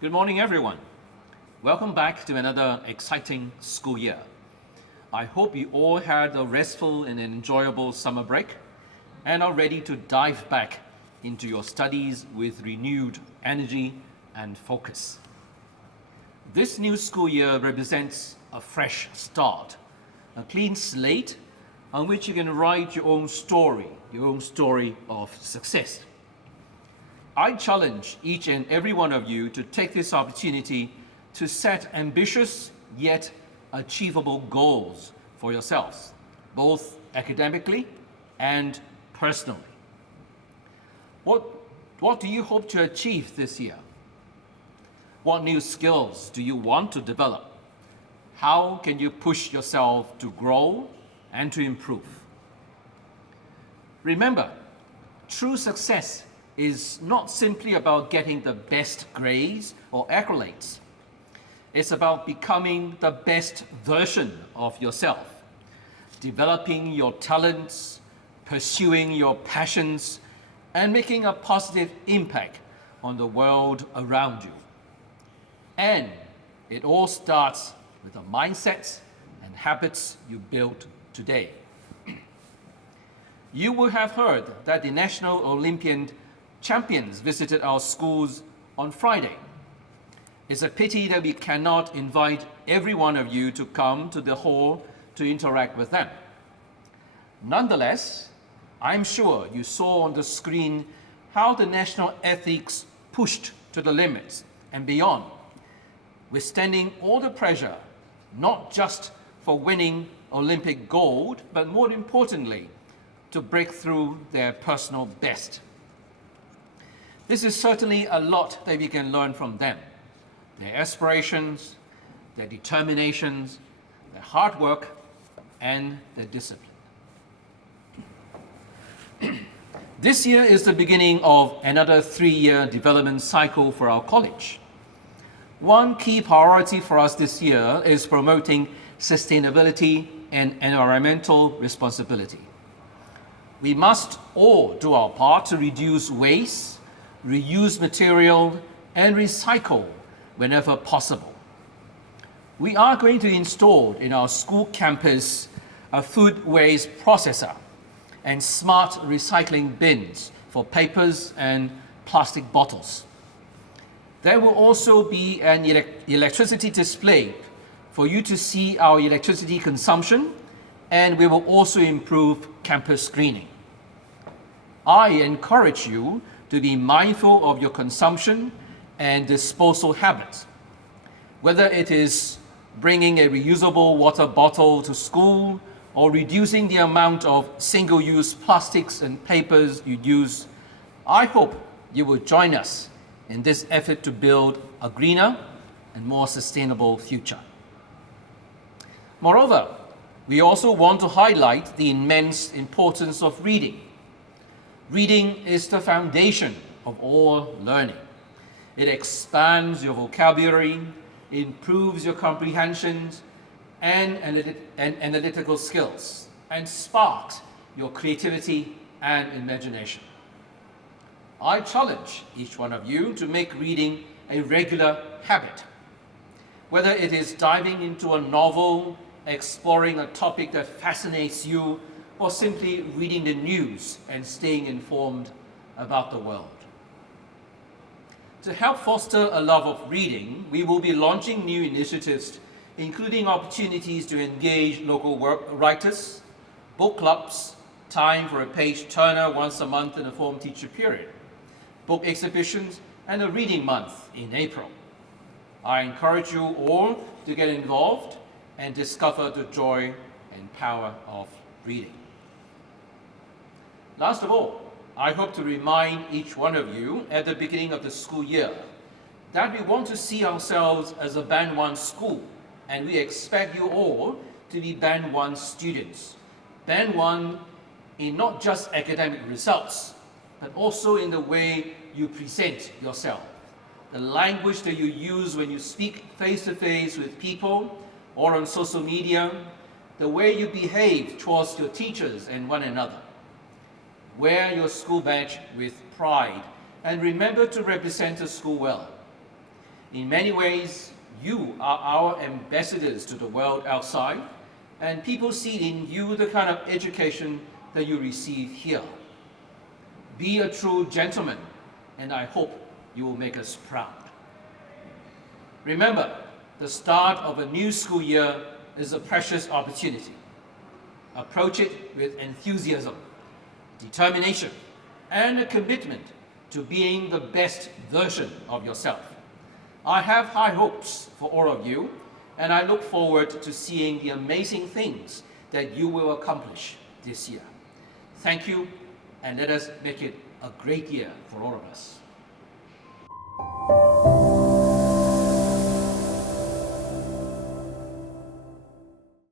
Good morning, everyone. Welcome back to another exciting school year. I hope you all had a restful and enjoyable summer break and are ready to dive back into your studies with renewed energy and focus. This new school year represents a fresh start, a clean slate on which you can write your own story of success. I challenge each and every one of you to take this opportunity to set ambitious yet achievable goals for yourselves, both academically and personally. What do you hope to achieve this year? What new skills do you want to develop? How can you push yourself to grow and to improve? Remember, true success is not simply about getting the best grades or accolades. It's about becoming the best version of yourself, developing your talents, pursuing your passions, and making a positive impact on the world around you. And it all starts with the mindsets and habits you build today. You will have heard that the National Olympian champions visited our schools on Friday. It's a pity that we cannot invite every one of you to come to the hall to interact with them. Nonetheless, I'm sure you saw on the screen how the national athletes pushed to the limits and beyond, withstanding all the pressure, not just for winning Olympic gold, but more importantly, to break through their personal best. This is certainly a lot that we can learn from them. Their aspirations, their determinations, their hard work, and their discipline. This year is the beginning of another 3-year development cycle for our college. One key priority for us this year is promoting sustainability and environmental responsibility. We must all do our part to reduce waste, reuse material, and recycle whenever possible. We are going to install in our school campus a food waste processor and smart recycling bins for papers and plastic bottles. There will also be an electricity display for you to see our electricity consumption, and we will also improve campus screening. I encourage you to be mindful of your consumption and disposal habits. Whether it is bringing a reusable water bottle to school or reducing the amount of single-use plastics and papers you use, I hope you will join us in this effort to build a greener and more sustainable future. Moreover, we also want to highlight the immense importance of reading. Reading is the foundation of all learning. It expands your vocabulary, improves your comprehensions and analytical skills, and sparks your creativity and imagination. I challenge each one of you to make reading a regular habit. Whether it is diving into a novel, exploring a topic that fascinates you, or simply reading the news and staying informed about the world. To help foster a love of reading, we will be launching new initiatives, including opportunities to engage local writers, book clubs, time for a page turner once a month in a form teacher period, book exhibitions, and a reading month in April. I encourage you all to get involved and discover the joy and power of reading. Last of all, I hope to remind each one of you at the beginning of the school year that we want to see ourselves as a Band 1 school, and we expect you all to be Band 1 students. Band 1 in not just academic results, but also in the way you present yourself, the language that you use when you speak face-to-face with people or on social media, the way you behave towards your teachers and one another. Wear your school badge with pride and remember to represent the school well. In many ways, you are our ambassadors to the world outside, and people see in you the kind of education that you receive here. Be a true gentleman, and I hope you will make us proud. Remember, the start of a new school year is a precious opportunity. Approach it with enthusiasm, determination, and a commitment to being the best version of yourself. I have high hopes for all of you, and I look forward to seeing the amazing things that you will accomplish this year. Thank you, and let us make it a great year for all of us.